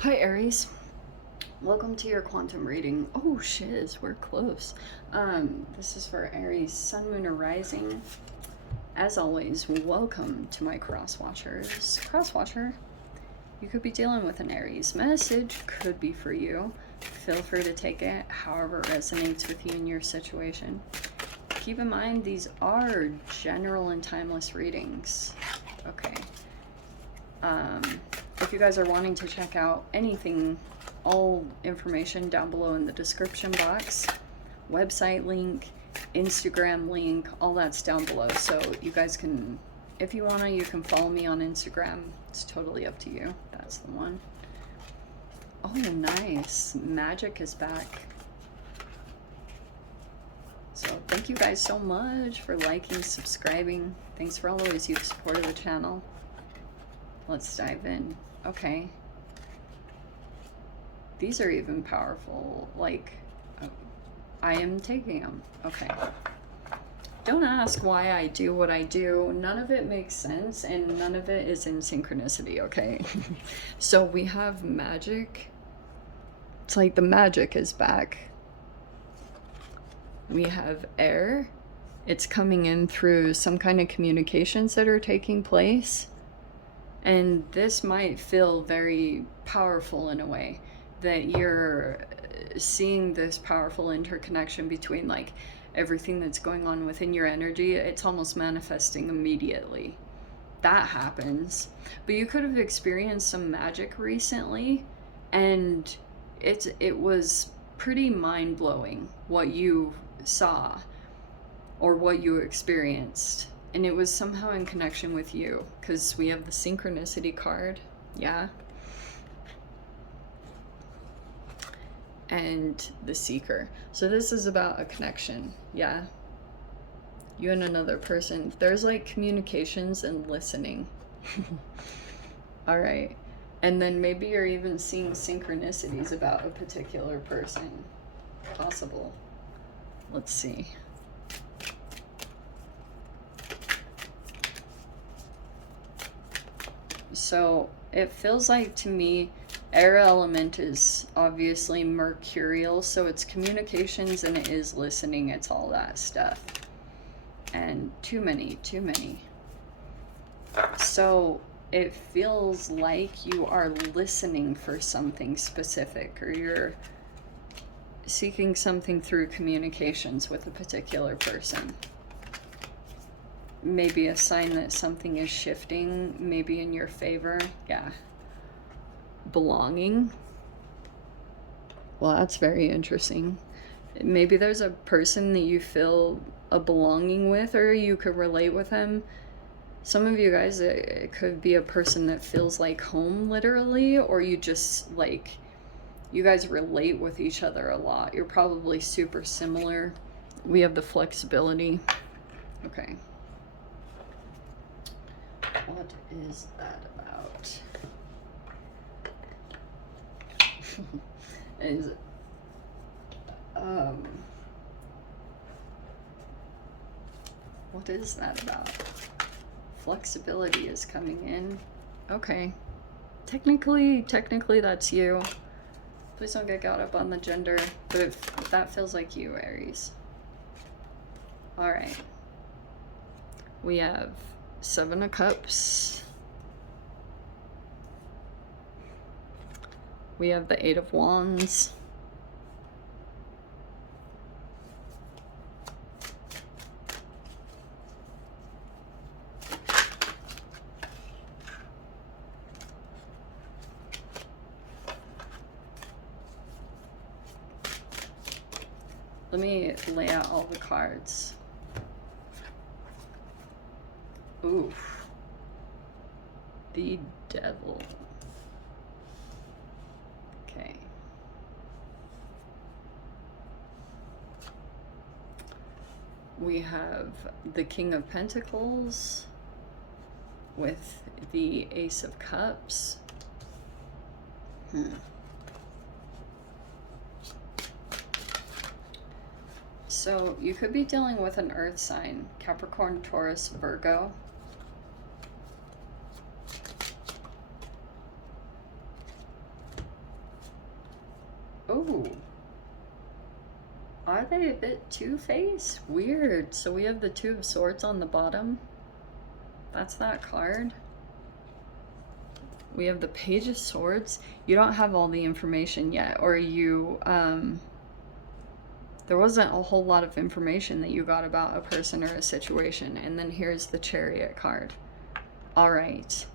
Hi Aries, welcome to your quantum reading. Oh shiz, we're close. This is for Aries, Sun, Moon, or Rising. As always, welcome to my cross-watchers. Cross-watcher, you could be dealing with an Aries message, could be for you. Feel free to take it however it resonates with you in your situation. Keep in mind, these are general and timeless readings. Okay. If you guys are wanting to check out anything, all information down below in the description box, website link, Instagram link, all that's down below. So you guys can, if you want to, you can follow me on Instagram. It's totally up to you. That's the one. Oh, nice. Magic is back. So thank you guys so much for liking, subscribing. Thanks for all the ways you've supported the channel. Let's dive in. Okay. These are even powerful. Like, I am taking them. Okay. Don't ask why I do what I do. None of it makes sense, and none of it is in synchronicity, okay? So we have magic. It's like the magic is back. We have air. It's coming in through some kind of communications that are taking place. And this might feel very powerful in a way, that you're seeing this powerful interconnection between like everything that's going on within your energy. It's almost manifesting immediately. That happens. But you could have experienced some magic recently, and it was pretty mind-blowing what you saw or what you experienced. And it was somehow in connection with you, because we have the synchronicity card, yeah? And the seeker. So this is about a connection, yeah? You and another person. There's like communications and listening. All right. And then maybe you're even seeing synchronicities about a particular person. Possible. Let's see. So it feels like to me, air element is obviously mercurial, so it's communications and it is listening, it's all that stuff. And too many. So it feels like you are listening for something specific, or you're seeking something through communications with a particular person. Maybe a sign that something is shifting, maybe in your favor. Yeah. Belonging. Well, that's very interesting. Maybe there's a person that you feel a belonging with, or you could relate with him. Some of you guys, it could be a person that feels like home, literally, or you just like, you guys relate with each other a lot. You're probably super similar. We have the flexibility. Okay. What is that about? Is what is that about? Flexibility is coming in. Okay. Technically that's you. Please don't get caught up on the gender, but if that feels like you, Aries. All right. We have 7 of Cups. We have the 8 of Wands. Let me lay out all the cards. Oof. The Devil. Okay. We have the King of Pentacles with the Ace of Cups. So you could be dealing with an earth sign, Capricorn, Taurus, Virgo. Oh, are they a bit two-faced? Weird. So we have the Two of Swords on the bottom. That's that card. We have the Page of Swords. You don't have all the information yet, or you, there wasn't a whole lot of information that you got about a person or a situation. And then here's the Chariot card. All right.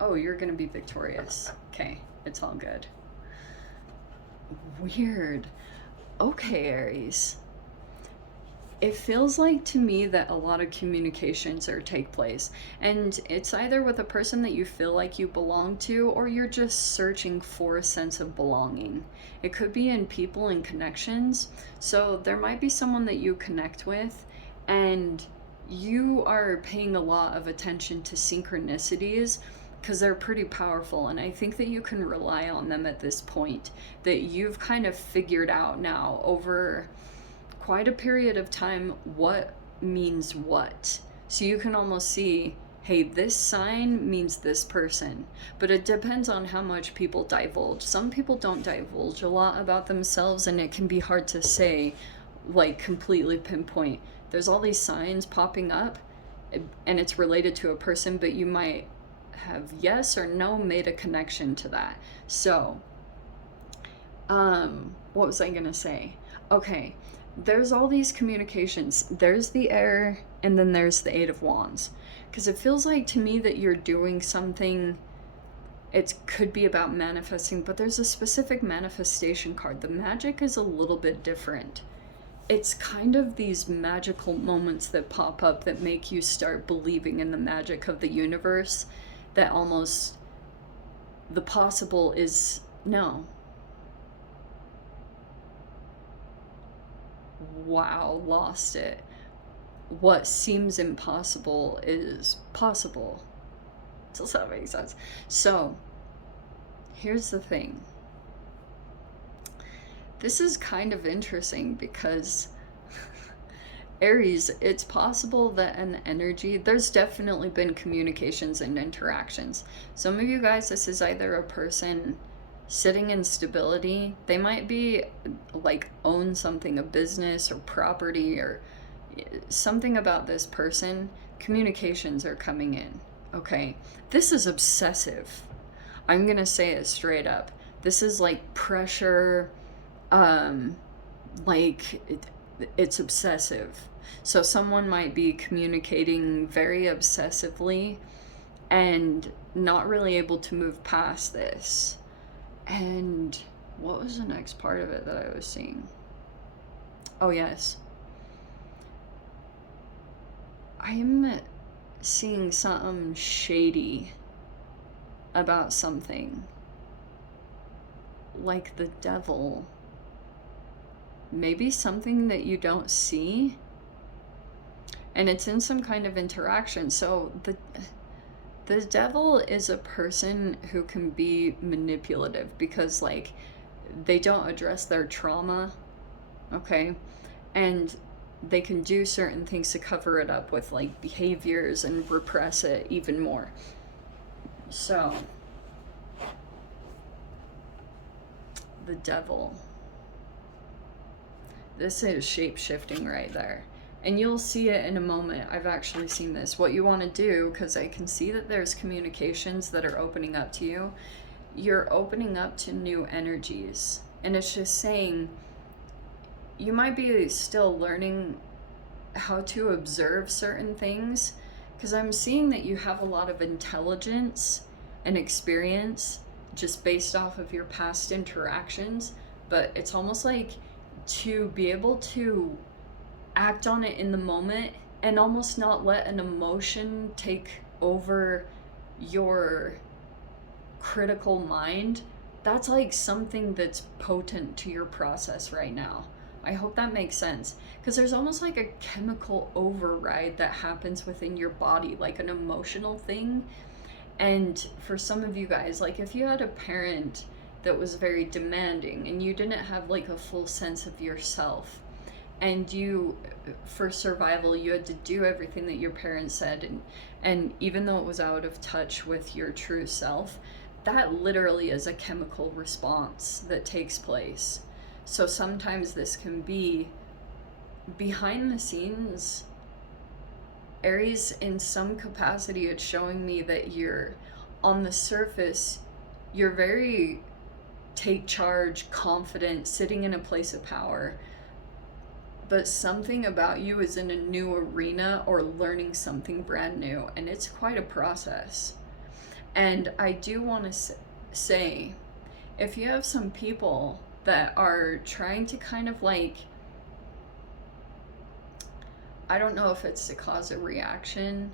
Oh, you're gonna be victorious. Okay, it's all good. Weird. Okay, Aries. It feels like to me that a lot of communications take place, and it's either with a person that you feel like you belong to, or you're just searching for a sense of belonging. It could be in people and connections. So there might be someone that you connect with, and you are paying a lot of attention to synchronicities because they're pretty powerful, and I think that you can rely on them at this point, that you've kind of figured out now over quite a period of time what means what. So you can almost see, hey, this sign means this person, but it depends on how much people divulge. Some people don't divulge a lot about themselves, and it can be hard to say, like, completely pinpoint. There's all these signs popping up, and it's related to a person, but you might have yes or no made a connection to that. So, what was I gonna say? Okay, there's all these communications. There's the Air, and then there's the Eight of Wands. Because it feels like to me that you're doing something, it could be about manifesting, but there's a specific manifestation card. The magic is a little bit different. It's kind of these magical moments that pop up that make you start believing in the magic of the universe, that almost the possible is no. Wow, lost it. What seems impossible is possible. Does that make sense? So, here's the thing. This is kind of interesting because Aries, it's possible that an energy, there's definitely been communications and interactions. Some of you guys, this is either a person sitting in stability. They might be like own something, a business or property or something about this person. Communications are coming in. Okay, this is obsessive. I'm gonna say it straight up. This is like pressure, like it's obsessive. So someone might be communicating very obsessively and not really able to move past this. And what was the next part of it that I was seeing? Oh, yes. I'm seeing something shady about something. Like the devil. Maybe something that you don't see. And it's in some kind of interaction. So the devil is a person who can be manipulative because, like, they don't address their trauma, okay? And they can do certain things to cover it up with, like, behaviors and repress it even more. So, the devil. This is shape-shifting right there. And you'll see it in a moment. I've actually seen this. What you want to do, because I can see that there's communications that are opening up to you. You're opening up to new energies. And it's just saying, you might be still learning how to observe certain things. Because I'm seeing that you have a lot of intelligence and experience just based off of your past interactions. But it's almost like to be able to act on it in the moment and almost not let an emotion take over your critical mind. That's like something that's potent to your process right now. I hope that makes sense, because there's almost like a chemical override that happens within your body, like an emotional thing. And for some of you guys, like if you had a parent that was very demanding and you didn't have like a full sense of yourself, and you, for survival, you had to do everything that your parents said, and even though it was out of touch with your true self, that literally is a chemical response that takes place. So sometimes this can be behind the scenes. Aries, in some capacity, it's showing me that you're on the surface, you're very take charge, confident, sitting in a place of power. But something about you is in a new arena or learning something brand new, and it's quite a process. And I do want to say, if you have some people that are trying to kind of like, I don't know if it's to cause a reaction,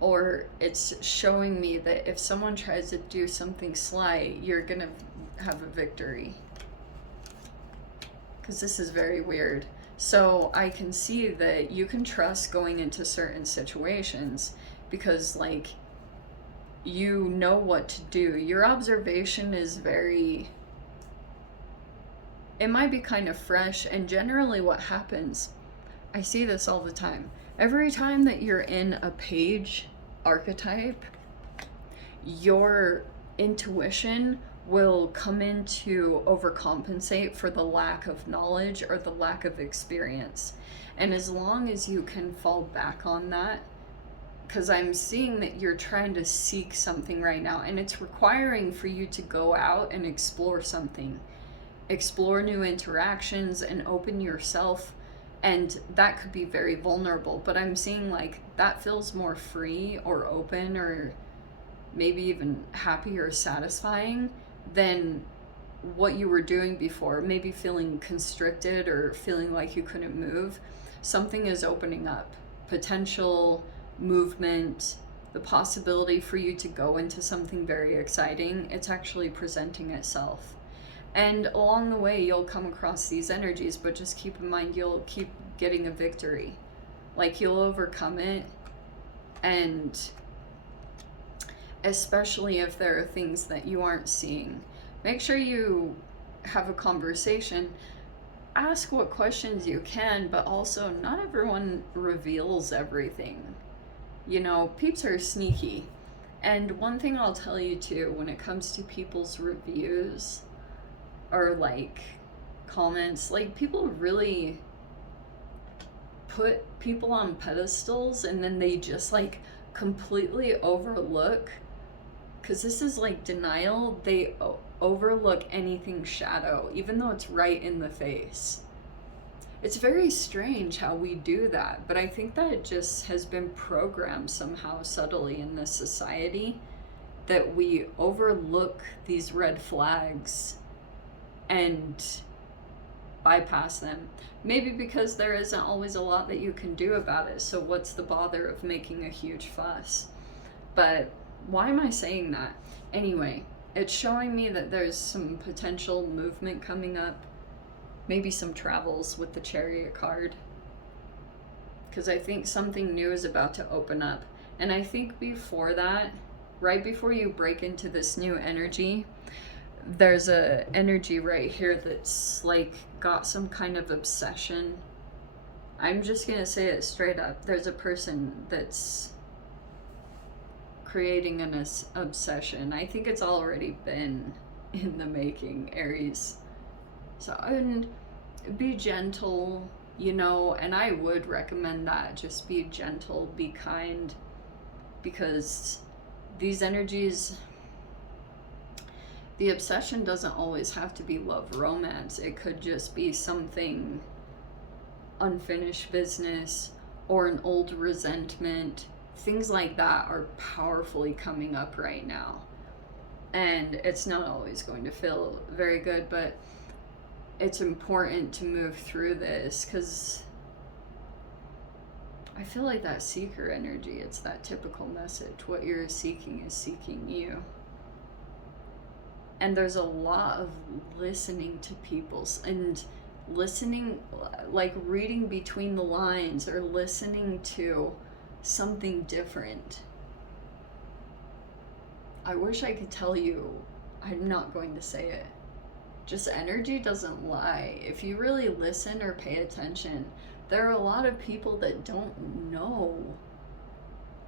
or it's showing me that if someone tries to do something sly, you're gonna have a victory. Because this is very weird. So I can see that you can trust going into certain situations because, like, you know what to do. Your observation is very, it might be kind of fresh. And generally what happens, I see this all the time. Every time that you're in a page archetype, your intuition will come in to overcompensate for the lack of knowledge or the lack of experience. And as long as you can fall back on that, because I'm seeing that you're trying to seek something right now, and it's requiring for you to go out and explore something, explore new interactions and open yourself. And that could be very vulnerable, but I'm seeing like that feels more free or open or maybe even happy or satisfying than what you were doing before, maybe feeling constricted or feeling like you couldn't move. Something is opening up, potential movement, the possibility for you to go into something very exciting. It's actually presenting itself. And along the way, you'll come across these energies, but just keep in mind, you'll keep getting a victory. Like, you'll overcome it. And especially if there are things that you aren't seeing, make sure you have a conversation. Ask what questions you can, but also not everyone reveals everything. You know, peeps are sneaky. And one thing I'll tell you too, when it comes to people's reviews or like comments, like, people really put people on pedestals and then they just like completely overlook, because this is like denial, they overlook anything shadow, even though it's right in the face. It's very strange how we do that, but I think that it just has been programmed somehow subtly in this society that we overlook these red flags and bypass them. Maybe because there isn't always a lot that you can do about it, so what's the bother of making a huge fuss? But why am I saying that? Anyway, it's showing me that there's some potential movement coming up, maybe some travels with the Chariot card, because I think something new is about to open up. And I think before that, right before you break into this new energy, there's a energy right here that's like got some kind of obsession. I'm just gonna say it straight up. There's a person that's creating an obsession. I think it's already been in the making, Aries. So, and be gentle, you know, and I would recommend that. Just be gentle, be kind, because these energies, the obsession doesn't always have to be love, romance. It could just be something unfinished business or an old resentment. Things like that are powerfully coming up right now. And it's not always going to feel very good, but it's important to move through this, because I feel like that seeker energy, it's that typical message. What you're seeking is seeking you. And there's a lot of listening to people's, and listening, like reading between the lines or listening to something different. I wish I could tell you. I'm not going to say it. Just energy doesn't lie. If you really listen or pay attention, there are a lot of people that don't know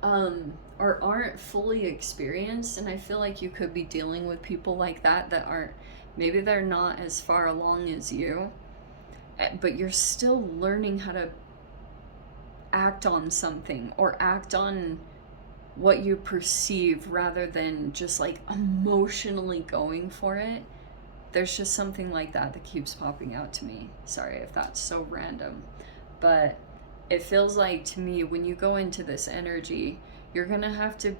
or aren't fully experienced, and I feel like you could be dealing with people like that that aren't, maybe they're not as far along as you, but you're still learning how to act on something or act on what you perceive rather than just like emotionally going for it. There's just something like that that keeps popping out to me. Sorry if that's so random, but it feels like to me when you go into this energy, you're gonna have to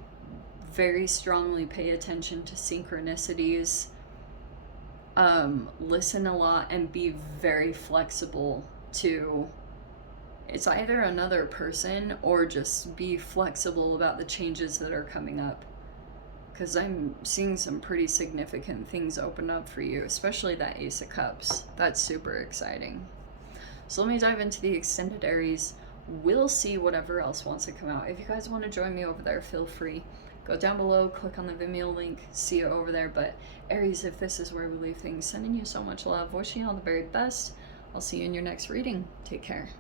very strongly pay attention to synchronicities, listen a lot, and be very flexible to, it's either another person or just be flexible about the changes that are coming up. Because I'm seeing some pretty significant things open up for you, especially that Ace of Cups. That's super exciting. So let me dive into the extended Aries. We'll see whatever else wants to come out. If you guys want to join me over there, feel free. Go down below, click on the Vimeo link, see you over there. But Aries, if this is where we leave things, sending you so much love, wishing you all the very best. I'll see you in your next reading. Take care.